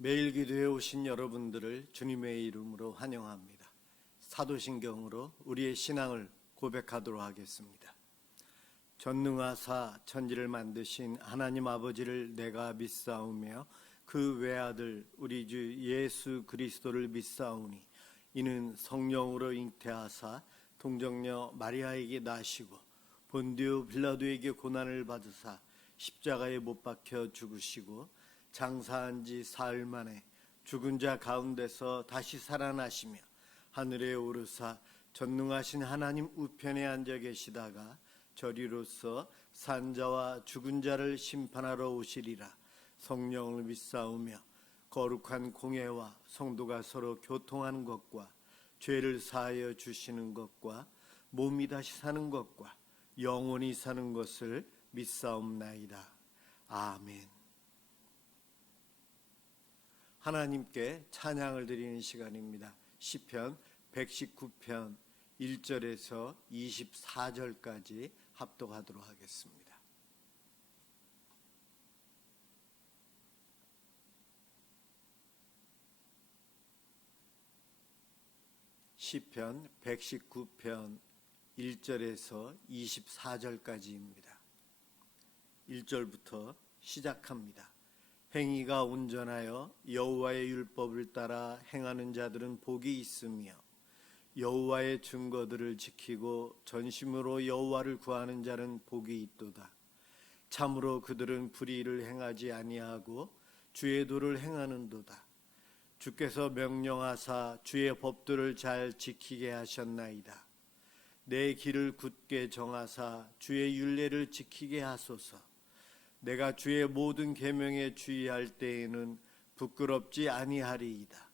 매일 기도에 오신 여러분들을 주님의 이름으로 환영합니다. 사도신경으로 우리의 신앙을 고백하도록 하겠습니다. 전능하사 천지를 만드신 하나님 아버지를 내가 믿사오며 그 외아들 우리 주 예수 그리스도를 믿사오니 이는 성령으로 잉태하사 동정녀 마리아에게 나시고 본디오 빌라도에게 고난을 받으사 십자가에 못 박혀 죽으시고 장사한 지 사흘 만에 죽은 자 가운데서 다시 살아나시며 하늘에 오르사 전능하신 하나님 우편에 앉아 계시다가 저리로서 산자와 죽은 자를 심판하러 오시리라. 성령을 믿사오며 거룩한 공예와 성도가 서로 교통하는 것과 죄를 사하여 주시는 것과 몸이 다시 사는 것과 영원히 사는 것을 믿사옵나이다. 아멘. 하나님께 찬양을 드리는 시간입니다. 시편 119편 1절에서 24절까지 합독하도록 하겠습니다. 시편 119편 1절에서 24절까지입니다. 1절부터 시작합니다. 행위가 온전하여 여호와의 율법을 따라 행하는 자들은 복이 있으며 여호와의 증거들을 지키고 전심으로 여호와를 구하는 자는 복이 있도다. 참으로 그들은 불의를 행하지 아니하고 주의 도를 행하는도다. 주께서 명령하사 주의 법도를 잘 지키게 하셨나이다. 내 길을 굳게 정하사 주의 율례를 지키게 하소서. 내가 주의 모든 계명에 주의할 때에는 부끄럽지 아니하리이다.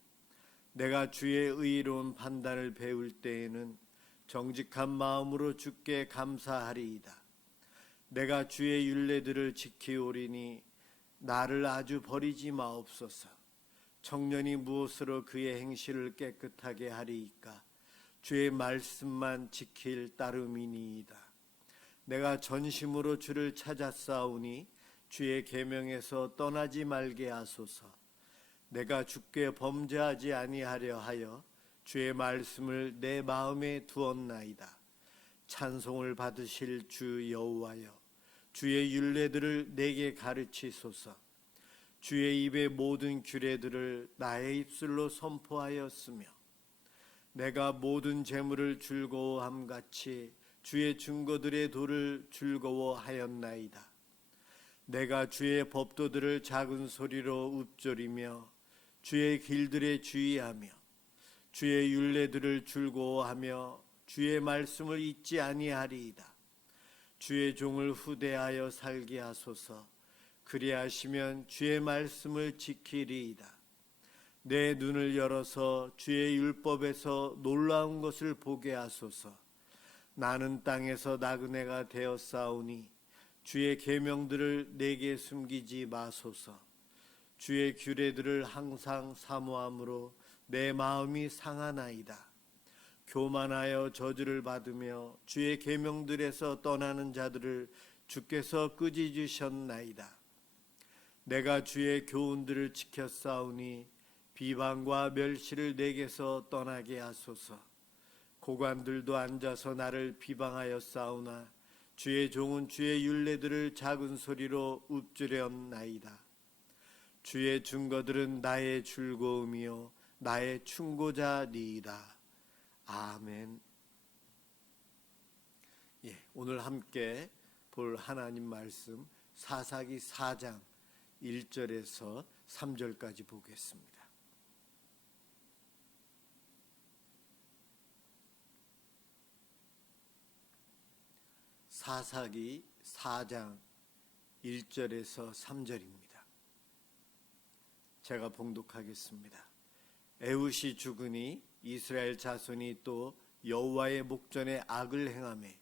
내가 주의 의로운 판단을 배울 때에는 정직한 마음으로 주께 감사하리이다. 내가 주의 율례들을 지키오리니 나를 아주 버리지 마옵소서. 청년이 무엇으로 그의 행실을 깨끗하게 하리이까? 주의 말씀만 지킬 따름이니이다. 내가 전심으로 주를 찾았사오니 주의 계명에서 떠나지 말게 하소서. 내가 주께 범죄하지 아니하려 하여 주의 말씀을 내 마음에 두었나이다. 찬송을 받으실 주 여호와여, 주의 율례들을 내게 가르치소서. 주의 입의 모든 규례들을 나의 입술로 선포하였으며 내가 모든 재물을 즐거워함 같이 주의 증거들의 도를 즐거워하였나이다. 내가 주의 법도들을 작은 소리로 읊조리며 주의 길들에 주의하며 주의 율례들을 즐거워하며 주의 말씀을 잊지 아니하리이다. 주의 종을 후대하여 살게 하소서. 그리하시면 주의 말씀을 지키리이다. 내 눈을 열어서 주의 율법에서 놀라운 것을 보게 하소서. 나는 땅에서 나그네가 되었사오니 주의 계명들을 내게 숨기지 마소서. 주의 규례들을 항상 사모함으로 내 마음이 상하나이다. 교만하여 저주를 받으며 주의 계명들에서 떠나는 자들을 주께서 꾸짖으셨나이다. 내가 주의 교훈들을 지켰사오니 비방과 멸시를 내게서 떠나게 하소서. 고관들도 앉아서 나를 비방하였사오나 주의 종은 주의 율례들을 작은 소리로 읊조렸나이다. 주의 증거들은 나의 즐거움이요 나의 충고자니이다. 아멘. 오늘 함께 볼 하나님 말씀 사사기 4장 1절에서 3절까지 보겠습니다. 사사기 4장 1절에서 3절입니다. 제가 봉독하겠습니다. 에훗이 죽으니 이스라엘 자손이 또 여호와의 목전에 악을 행하매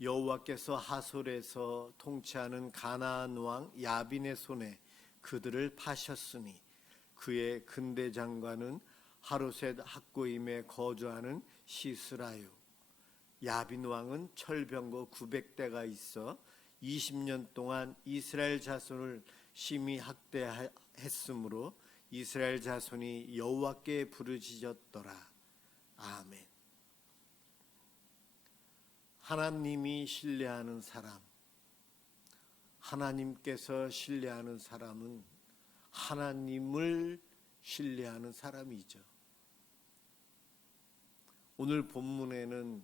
여호와께서 하솔에서 통치하는 가나안 왕 야빈의 손에 그들을 파셨으니 그의 근대 장관은 하루셋 학고임에 거주하는 시스라요. 야빈 왕은 철병거 900대가 있어 20년 동안 이스라엘 자손을 심히 학대했으므로 이스라엘 자손이 여호와께 부르짖었더라. 아멘. 하나님이 신뢰하는 사람, 하나님께서 신뢰하는 사람은 하나님을 신뢰하는 사람이죠. 오늘 본문에는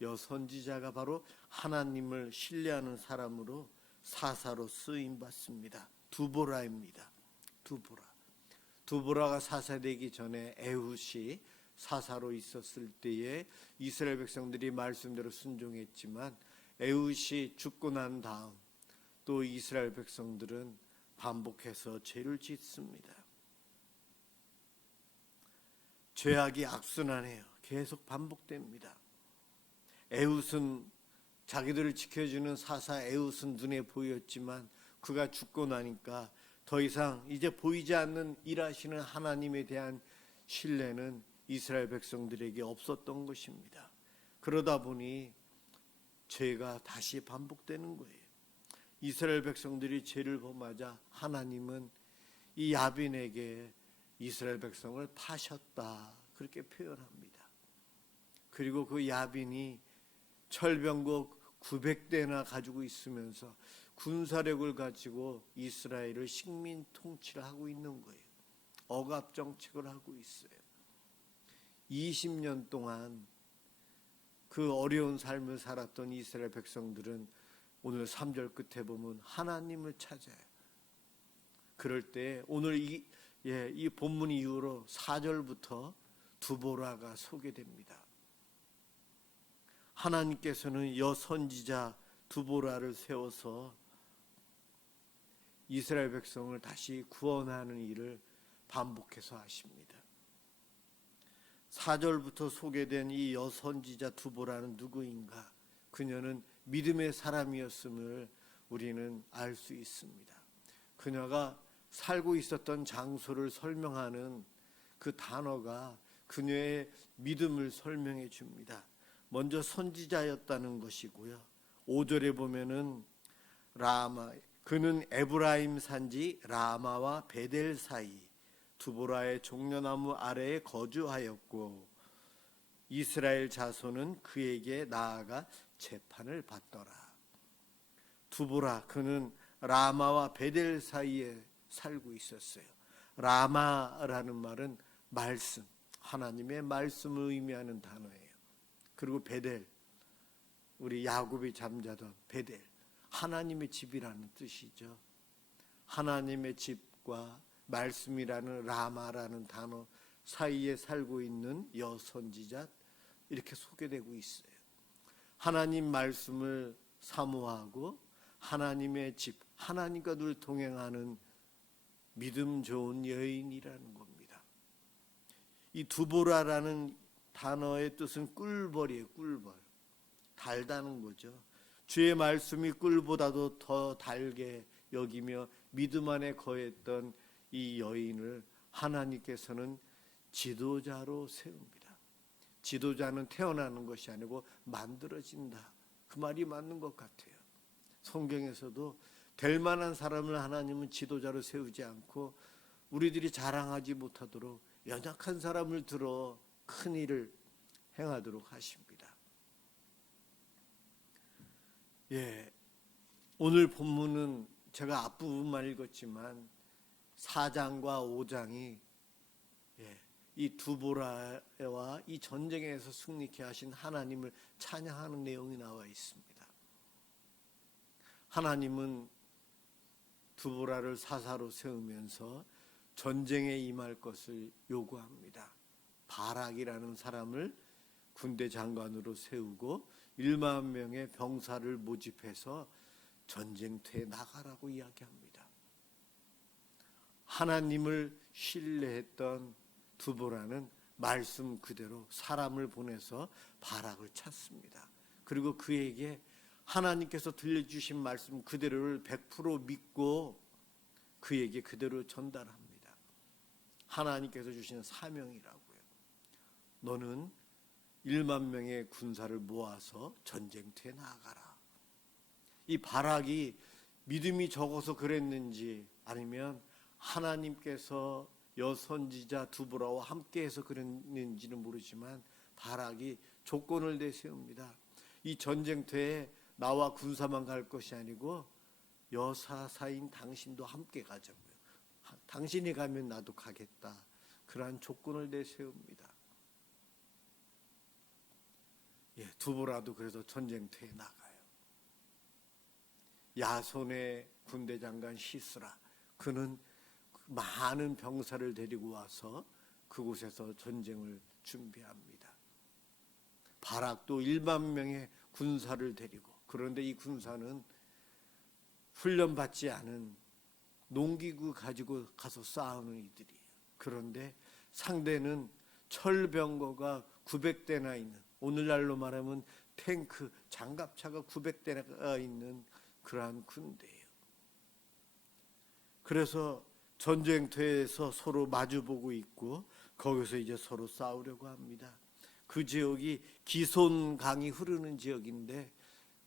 여선지자가 바로 하나님을 신뢰하는 사람으로 사사로 쓰임 받습니다. 두보라입니다. 두보라가 사사되기 전에 에훗이 사사로 있었을 때에 이스라엘 백성들이 말씀대로 순종했지만 에훗이 죽고 난 다음 또 이스라엘 백성들은 반복해서 죄를 짓습니다. 죄악이 악순환해요. 계속 반복됩니다. 에훗은 자기들을 지켜주는 사사 에훗은 눈에 보였지만 그가 죽고 나니까 더 이상 이제 보이지 않는 일하시는 하나님에 대한 신뢰는 이스라엘 백성들에게 없었던 것입니다. 그러다 보니 죄가 다시 반복되는 거예요. 이스라엘 백성들이 죄를 범하자 하나님은 이 야빈에게 이스라엘 백성을 파셨다, 그렇게 표현합니다. 그리고 그 야빈이 철병국 900대나 가지고 있으면서 군사력을 가지고 이스라엘을 식민 통치를 하고 있는 거예요. 억압 정책을 하고 있어요. 20년 동안 그 어려운 삶을 살았던 이스라엘 백성들은 오늘 3절 끝에 보면 하나님을 찾아요. 그럴 때 오늘 이 본문 이후로 4절부터 두보라가 소개됩니다. 하나님께서는 여선지자 두보라를 세워서 이스라엘 백성을 다시 구원하는 일을 반복해서 하십니다. 4절부터 소개된 이 여선지자 두보라는 누구인가? 그녀는 믿음의 사람이었음을 우리는 알 수 있습니다. 그녀가 살고 있었던 장소를 설명하는 그 단어가 그녀의 믿음을 설명해 줍니다. 먼저 선지자였다는 것이고요. 5절에 보면은 그는 에브라임 산지 라마와 베델 사이 두보라의 종려나무 아래에 거주하였고 이스라엘 자손은 그에게 나아가 재판을 받더라. 두보라, 그는 라마와 베델 사이에 살고 있었어요. 라마라는 말은 말씀, 하나님의 말씀을 의미하는 단어예요. 그리고 베델, 우리 야곱이 잠자던 베델, 하나님의 집이라는 뜻이죠. 하나님의 집과 말씀이라는 라마라는 단어 사이에 살고 있는 여선지자, 이렇게 소개되고 있어요. 하나님 말씀을 사모하고 하나님의 집, 하나님과 늘 동행하는 믿음 좋은 여인이라는 겁니다. 이 두보라라는 단어의 뜻은 꿀벌이에요. 꿀벌, 달다는 거죠. 주의 말씀이 꿀보다도 더 달게 여기며 믿음 안에 거했던 이 여인을 하나님께서는 지도자로 세웁니다. 지도자는 태어나는 것이 아니고 만들어진다, 그 말이 맞는 것 같아요. 성경에서도 될 만한 사람을 하나님은 지도자로 세우지 않고 우리들이 자랑하지 못하도록 연약한 사람을 들어 큰 일을 행하도록 하십니다. 오늘 본문은 제가 앞부분만 읽었지만 4장과 5장이 이 두보라와 이 전쟁에서 승리케 하신 하나님을 찬양하는 내용이 나와 있습니다. 하나님은 두보라를 사사로 세우면서 전쟁에 임할 것을 요구합니다. 바락이라는 사람을 군대 장관으로 세우고 1만 명의 병사를 모집해서 전쟁터에 나가라고 이야기합니다. 하나님을 신뢰했던 두보라는 말씀 그대로 사람을 보내서 바락을 찾습니다. 그리고 그에게 하나님께서 들려주신 말씀 그대로를 100% 믿고 그에게 그대로 전달합니다. 하나님께서 주신 사명이라고요. 너는 1만 명의 군사를 모아서 전쟁터에 나가라. 이 바락이 믿음이 적어서 그랬는지 아니면 하나님께서 여선지자 두보라와 함께해서 그랬는지는 모르지만 바락이 조건을 내세웁니다. 이 전쟁터에 나와 군사만 갈 것이 아니고 여사사인 당신도 함께 가자고요. 당신이 가면 나도 가겠다. 그러한 조건을 내세웁니다. 두보라도 그래서 전쟁터에 나가요. 야손의 군대 장관 시스라, 그는 많은 병사를 데리고 와서 그곳에서 전쟁을 준비합니다. 바락도 1만 명의 군사를 데리고, 그런데 이 군사는 훈련받지 않은 농기구 가지고 가서 싸우는 이들이에요. 그런데 상대는 철병거가 900대나 있는, 오늘날로 말하면 탱크, 장갑차가 900대가 있는 그러한 군대예요. 그래서 전쟁터에서 서로 마주보고 있고 거기서 이제 서로 싸우려고 합니다. 그 지역이 기손강이 흐르는 지역인데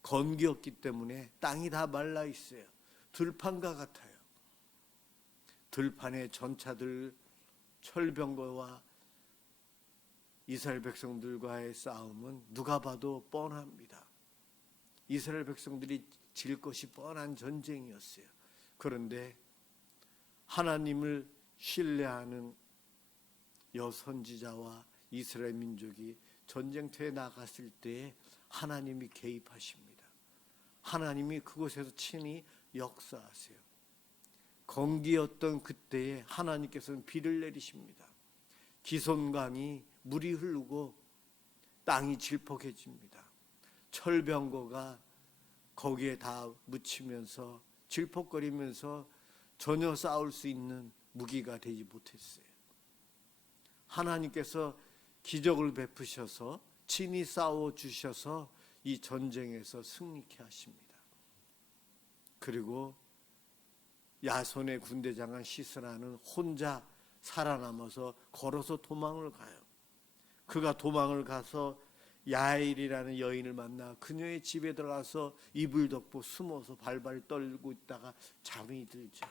건기였기 때문에 땅이 다 말라 있어요. 들판과 같아요. 들판에 전차들, 철병거와 이스라엘 백성들과의 싸움은 누가 봐도 뻔합니다. 이스라엘 백성들이 질 것이 뻔한 전쟁이었어요. 그런데 하나님을 신뢰하는 여선지자와 이스라엘 민족이 전쟁터에 나갔을 때에 하나님이 개입하십니다. 하나님이 그곳에서 친히 역사하세요. 건기였던 그때에 하나님께서는 비를 내리십니다. 기손강이 물이 흐르고 땅이 질퍽해집니다. 철병거가 거기에 다 묻히면서 질퍽거리면서 전혀 싸울 수 있는 무기가 되지 못했어요. 하나님께서 기적을 베푸셔서 친히 싸워주셔서 이 전쟁에서 승리케 하십니다. 그리고 야손의 군대장관 시스라는 혼자 살아남아서 걸어서 도망을 가요. 그가 도망을 가서 야엘이라는 여인을 만나 그녀의 집에 들어가서 이불 덮고 숨어서 발발 떨고 있다가 잠이 들죠.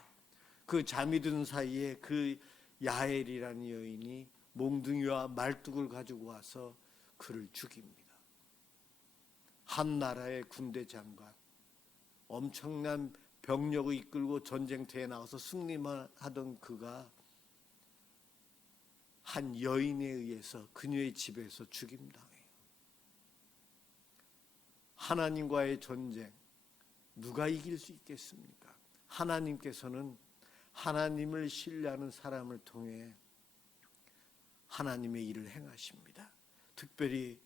그 잠이 든 사이에 그 야엘이라는 여인이 몽둥이와 말뚝을 가지고 와서 그를 죽입니다. 한 나라의 군대 장관, 엄청난 병력을 이끌고 전쟁터에 나가서 승리만 하던 그가 한 여인에 의해서 그녀의 집에서 죽임당해요. 하나님과의 전쟁, 누가 이길 수 있겠습니까? 하나님께서는 하나님을 신뢰하는 사람을 통해 하나님의 일을 행하십니다. 특별히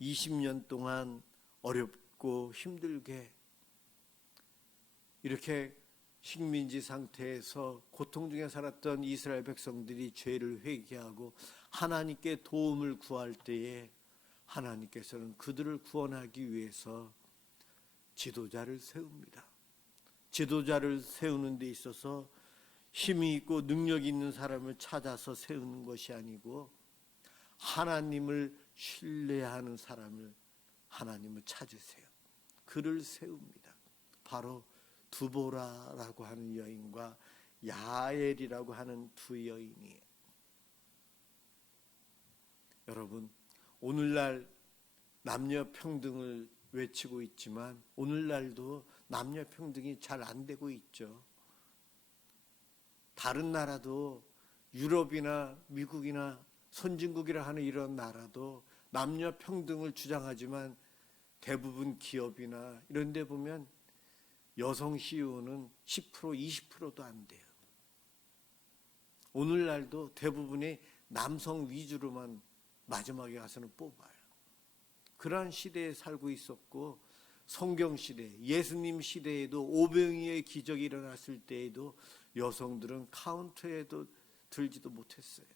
20년 동안 어렵고 힘들게 이렇게 식민지 상태에서 고통 중에 살았던 이스라엘 백성들이 죄를 회개하고 하나님께 도움을 구할 때에 하나님께서는 그들을 구원하기 위해서 지도자를 세웁니다. 지도자를 세우는 데 있어서 힘이 있고 능력이 있는 사람을 찾아서 세우는 것이 아니고 하나님을 신뢰하는 사람을 하나님을 찾으세요. 그를 세웁니다. 바로 두보라라고 하는 여인과 야엘이라고 하는 두 여인이에요. 여러분, 오늘날 남녀 평등을 외치고 있지만 오늘날도 남녀 평등이 잘 안 되고 있죠. 다른 나라도 유럽이나 미국이나 선진국이라 하는 이런 나라도 남녀 평등을 주장하지만 대부분 기업이나 이런 데 보면 여성 CEO는 10%, 20%도 안 돼요. 오늘날도 대부분이 남성 위주로만 마지막에 가서는 뽑아요. 그러한 시대에 살고 있었고 성경 시대, 예수님 시대에도 오병이의 기적이 일어났을 때에도 여성들은 카운터에도 들지도 못했어요.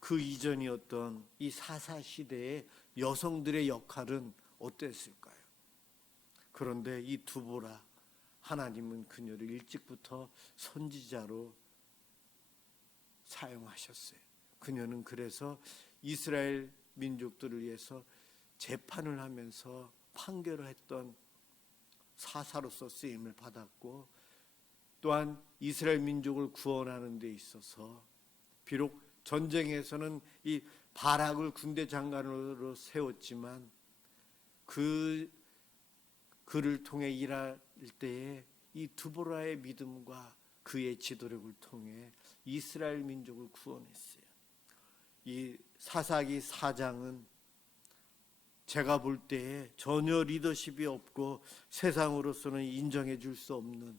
그 이전이었던 이 사사 시대의 여성들의 역할은 어땠을까요? 그런데 이 두보라, 하나님은 그녀를 일찍부터 선지자로 사용하셨어요. 그녀는 그래서 이스라엘 민족들을 위해서 재판을 하면서 판결을 했던 사사로서 쓰임을 받았고, 또한 이스라엘 민족을 구원하는 데 있어서 비록 전쟁에서는 이 바락을 군대 장관으로 세웠지만 그를 통해 일할 때에 이 드보라의 믿음과 그의 지도력을 통해 이스라엘 민족을 구원했어요. 이 사사기 4장은 제가 볼 때에 전혀 리더십이 없고 세상으로서는 인정해 줄 수 없는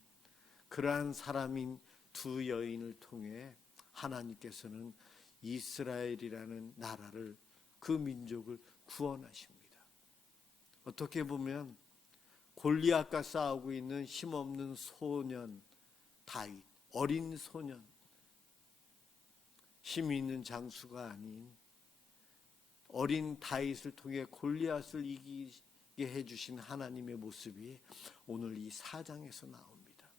그러한 사람인 두 여인을 통해 하나님께서는 이스라엘이라는 나라를, 그 민족을 구원하십니다. 어떻게 보면 골리앗과 싸우고 있는 힘없는 소년 다윗, 어린 소년, 힘이 있는 장수가 아닌 어린 다윗을 통해 골리앗을 이기게 해주신 하나님의 모습이 오늘 이 4장에서 나옵니다.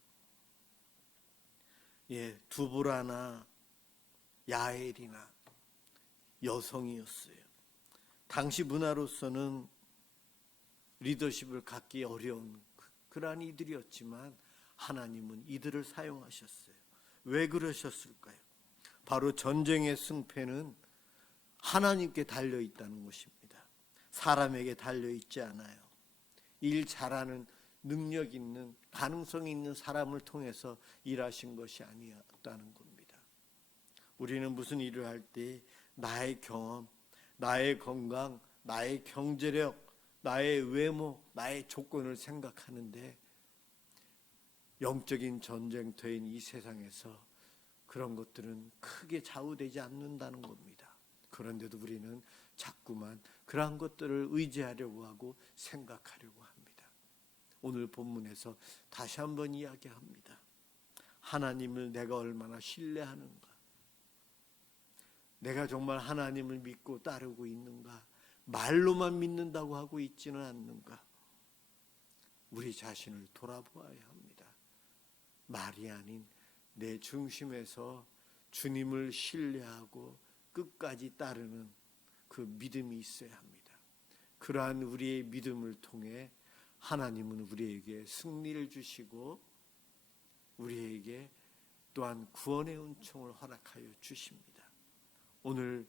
두보라나 야엘이나 여성이었어요. 당시 문화로서는 리더십을 갖기 어려운 그러한 이들이었지만 하나님은 이들을 사용하셨어요. 왜 그러셨을까요? 바로 전쟁의 승패는 하나님께 달려있다는 것입니다. 사람에게 달려있지 않아요. 일 잘하는 능력 있는, 가능성 있는 사람을 통해서 일하신 것이 아니었다는 겁니다. 우리는 무슨 일을 할 때 나의 경험, 나의 건강, 나의 경제력, 나의 외모, 나의 조건을 생각하는데 영적인 전쟁터인 이 세상에서 그런 것들은 크게 좌우되지 않는다는 겁니다. 그런데도 우리는 자꾸만 그러한 것들을 의지하려고 하고 생각하려고 합니다. 오늘 본문에서 다시 한번 이야기합니다. 하나님을 내가 얼마나 신뢰하는가, 내가 정말 하나님을 믿고 따르고 있는가, 말로만 믿는다고 하고 있지는 않는가, 우리 자신을 돌아보아야 합니다. 말이 아닌 내 중심에서 주님을 신뢰하고 끝까지 따르는 그 믿음이 있어야 합니다. 그러한 우리의 믿음을 통해 하나님은 우리에게 승리를 주시고 우리에게 또한 구원의 은총을 허락하여 주십니다. 오늘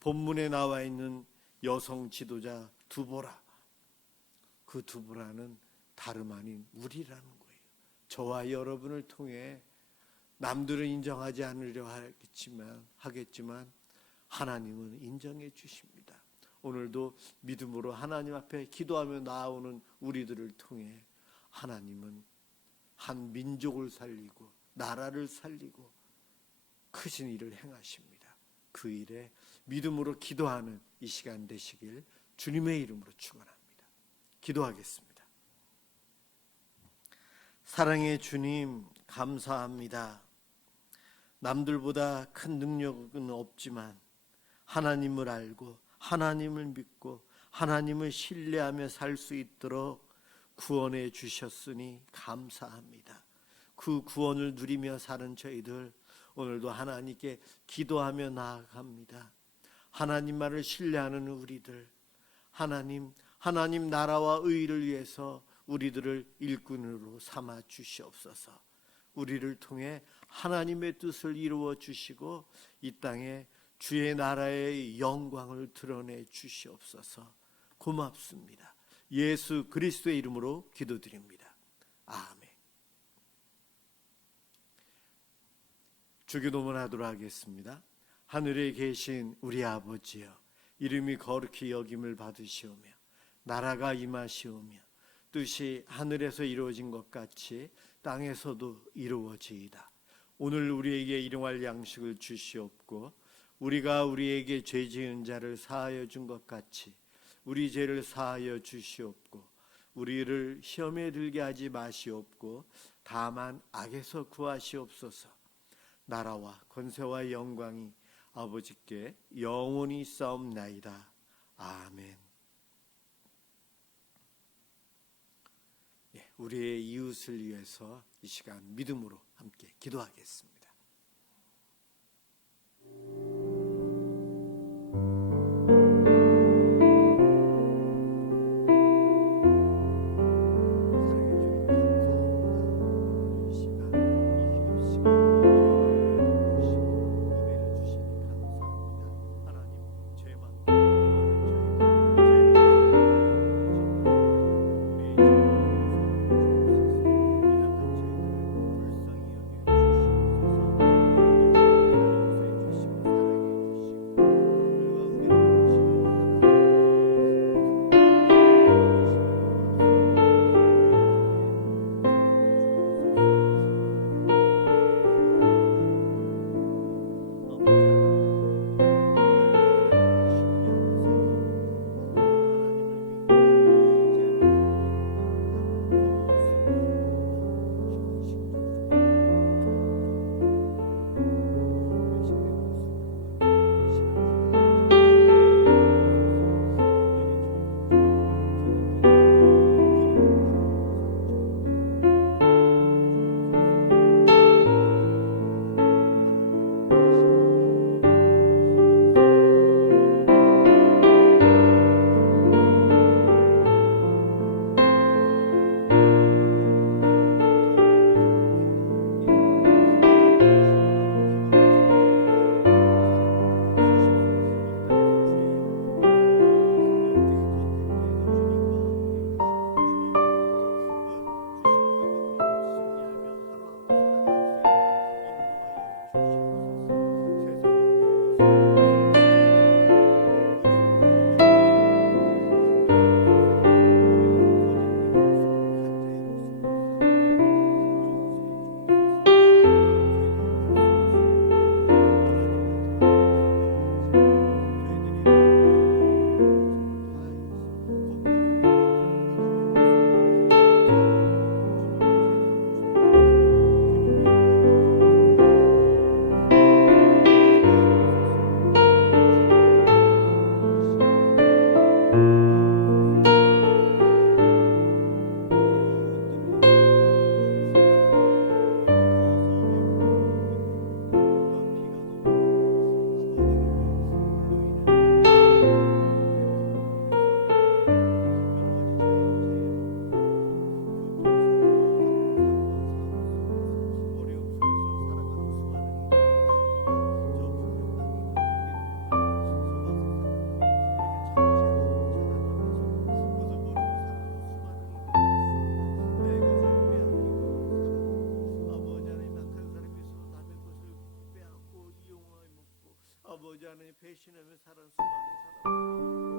본문에 나와 있는 여성 지도자 두보라, 그 두보라는 다름 아닌 우리라는 거예요. 저와 여러분을 통해 남들은 인정하지 않으려 하겠지만 하나님은 인정해 주십니다. 오늘도 믿음으로 하나님 앞에 기도하며 나아오는 우리들을 통해 하나님은 한 민족을 살리고 나라를 살리고 크신 일을 행하십니다. 그 일에 믿음으로 기도하는 이 시간 되시길 주님의 이름으로 축원합니다. 기도하겠습니다. 사랑의 주님, 감사합니다. 남들보다 큰 능력은 없지만 하나님을 알고 하나님을 믿고 하나님을 신뢰하며 살 수 있도록 구원해 주셨으니 감사합니다. 그 구원을 누리며 사는 저희들 오늘도 하나님께 기도하며 나아갑니다. 하나님만을 신뢰하는 우리들, 하나님 나라와 의를 위해서 우리들을 일꾼으로 삼아 주시옵소서. 우리를 통해 하나님의 뜻을 이루어 주시고 이 땅에 주의 나라의 영광을 드러내 주시옵소서. 고맙습니다. 예수 그리스도의 이름으로 기도드립니다. 아멘. 주기도문 하도록 하겠습니다. 하늘에 계신 우리 아버지여, 이름이 거룩히 여김을 받으시오며 나라가 임하시오며 뜻이 하늘에서 이루어진 것 같이 땅에서도 이루어지이다. 오늘 우리에게 일용할 양식을 주시옵고 우리가 우리에게 죄 지은 자를 사하여 준 것 같이 우리 죄를 사하여 주시옵고 우리를 시험에 들게 하지 마시옵고 다만 악에서 구하시옵소서. 나라와 권세와 영광이 아버지께 영원히 싸움나이다. 아멘. 우리의 이웃을 위해서 이 시간 믿음으로 함께 기도하겠습니다. 사랑해 주님, 아버지 하나님 배신하며 살아온 수많은 사람